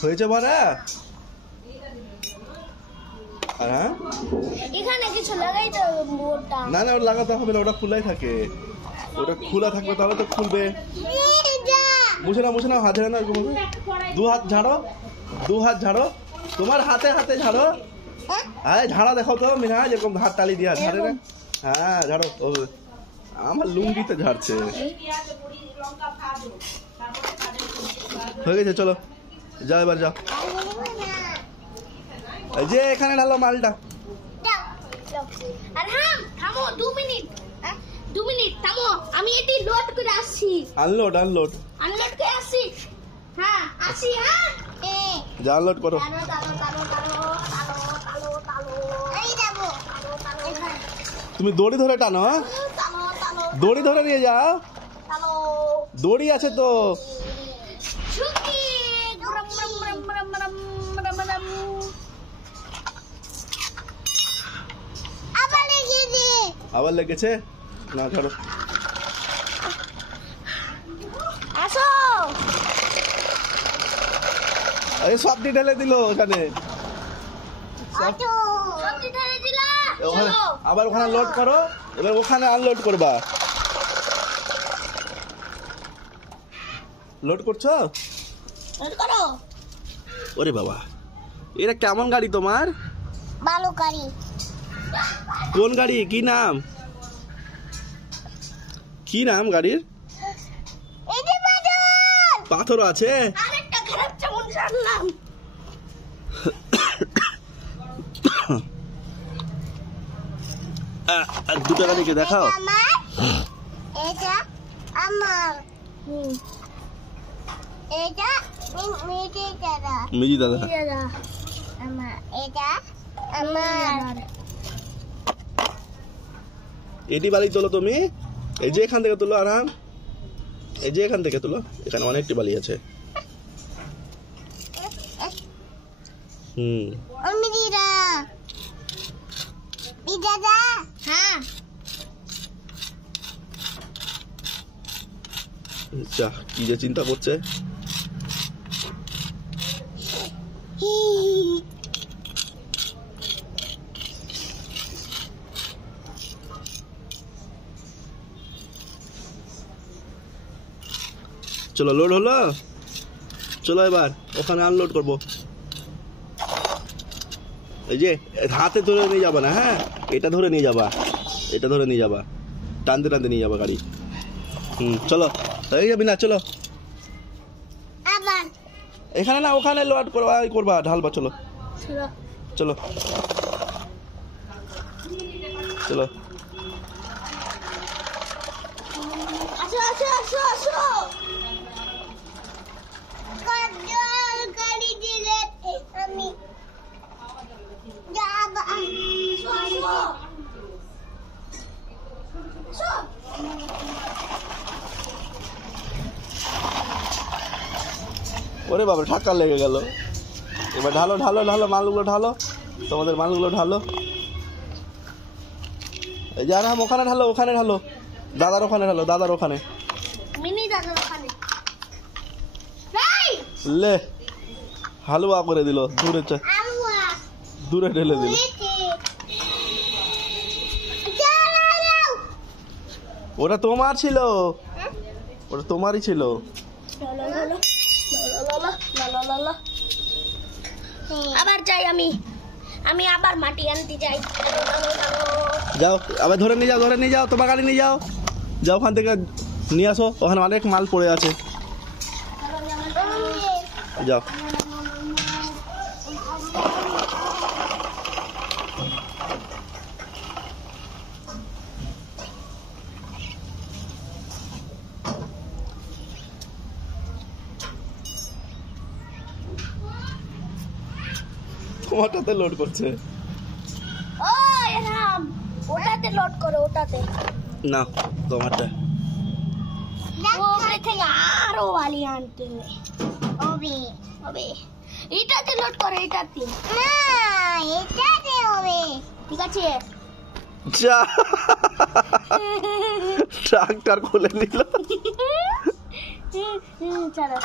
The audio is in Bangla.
হয়েছে ভরা? হ্যাঁ এখানে কিছু লাগাইতে হবে মোটা। না না ওটা লাগাতে হবে না, ওটা খোলাই থাকে। ওটা খোলা থাকবে তাহলে তো খুলবে। মুছে নাও হাত ঝাড়ো না, দু হাত ঝাড়ো, দু হাত ঝাড়ো, তোমার হাতে হাতে ঝাড়ো। আরে ঝাড়া দেখাও তো মিনা, যেরকম হাত তালি দিয়া ঝাড়ে না। হ্যাঁ ঝাড়ো। আমার লুঙ্গিতে ঝাড়ছে। হয়ে গেছে, চলো যাও এবার যাও। এই যে এখানে ঢালো মালটা। আর হ্যাঁ থামো 2 মিনিট, 2 মিনিট থামো, আমি এটি লোড করে আসছি। আনলোড করে আসছি। হ্যাঁ আসি। হ্যাঁ যা আনলোড করো। এই যাবো। তুমি দড়ি ধরে টানো, দড়ি ধরে নিয়ে যাও, দড়ি আছে তো। আবার লেগেছে না, ধরো। আসো। আরে সবটি ঢেলে দিল ওখানে। আবার ওখানে লোড করো, এবার ওখানে আনলোড করবা। লোড করছো? ওরে বাবা, এটা কেমন গাড়ি তোমার? ভালো গাড়ি। কোন গাড়ি? কি নাম? কি নাম গাড়ির? পাথর আছে? আরেকটা খারাপ চামচ আনলাম। দুটো গাড়িকে দেখাও। এটা আমার, এটা মিজি দাদা। আমার, এটা আমার। এটি বালি তোলো তুমি, এই যে এখান থেকে তোলো আরাম, এই যে এখান থেকে তোলো, এখানে অনেকটি বালি আছে। হ্যাঁ যা, কি যে চিন্তা করছে। চলো লোড হলো, চলো এবার ওখানে আনলোড করবো। এই যে হাতে ধরে নিয়ে যাবা না, হ্যাঁ এটা ধরে নিয়ে যাবা, এটা ধরে নিয়ে যাবা, টানতে টানতে নিয়ে যাবা গাড়ি। চলো হয়ে যাবি না, চলো এখানে না ওখানে লোড করবা, ঢালবা। চলো চলো চলো। আসো আসো আসো আসো। গাড়ি দিলে আমি যাব। ওরে বাবা, ঠাক্কা লেগে গেল। এবার ঢালো ঢালো ঢালো, মালগুলো ঢালো, তোমাদের মালগুলো ঢালো। এই যে আরাম ওখানে ঢালো, ওখানে ঢালো, দাদার ওখানে ঢালো, দাদার ওখানে, মিনি দাদার ওখানে। লে হালুয়া করে দিল, দূরে দূরে ঢেলে দিল। ওটা তোমার ছিল, ওটা তোমারই ছিল। আবার যাই আমি, আমি আবার মাটি আনতে যাই। যাও আবার ধরে নিয়ে যাও, ধরে নিয়ে যাও, তোমার গাড়ি নিয়ে যাও, যাও ওখান থেকে নিয়ে আসো, ওখানে অনেক মাল পড়ে আছে। যাও তোমারটাতে লোড করছে। ও এরাম, ওটাতে লোড করো, ওটাতে না, তোমারটা ওপরে থেকে আরো বালি আনতে হবে। এটাতে লোড করো, এটাতে না, এটাতে হবে। ঠিক আছে, যা ট্রাক্টর খুলে নিল। ছাড়ো